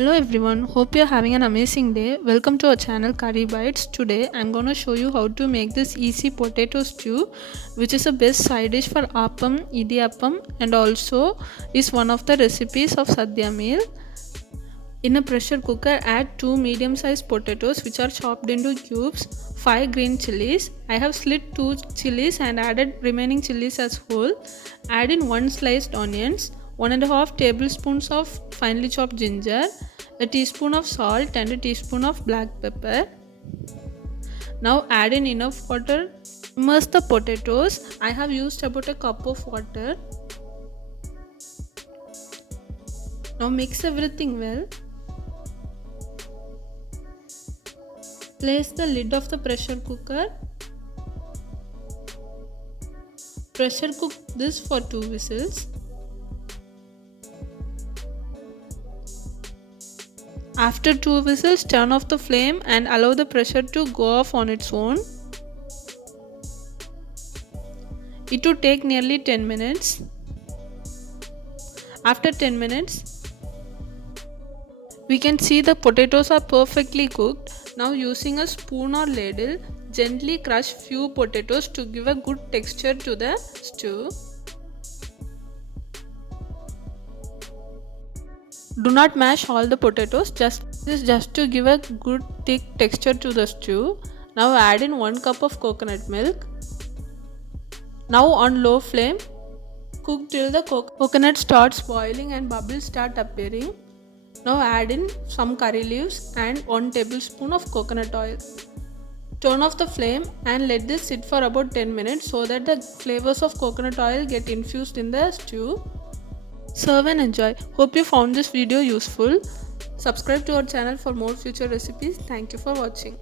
Hello everyone, hope you're having an amazing day. Welcome to our channel Curry Bites. Today I'm gonna show you how to make this easy potato stew, which is a best side dish for appam, idiyappam, and also is one of the recipes of Sadya meal. In a pressure cooker, add 2 medium sized potatoes which are chopped into cubes, 5 green chillies. I have slit 2 chillies and added remaining chillies as whole. Add in 1 sliced onions, 1.5 tablespoons of finely chopped ginger, a teaspoon of salt and a teaspoon of black pepper. Now add in enough water. Immerse the potatoes. I have used about a cup of water. Now mix everything well. Place the lid of the pressure cooker. Pressure cook this for 2 whistles. After 2 whistles, turn off the flame and allow the pressure to go off on its own. It will take nearly 10 minutes. After 10 minutes, we can see the potatoes are perfectly cooked. Now using a spoon or ladle, gently crush few potatoes to give a good texture to the stew. Do not mash all the potatoes, just to give a good thick texture to the stew. Now add in 1 cup of coconut milk. Now on low flame, cook till the coconut starts boiling and bubbles start appearing. Now add in some curry leaves and 1 tablespoon of coconut oil. Turn off the flame and let this sit for about 10 minutes so that the flavors of coconut oil get infused in the stew. Serve and enjoy. Hope you found this video useful. Subscribe to our channel for more future recipes. Thank you for watching.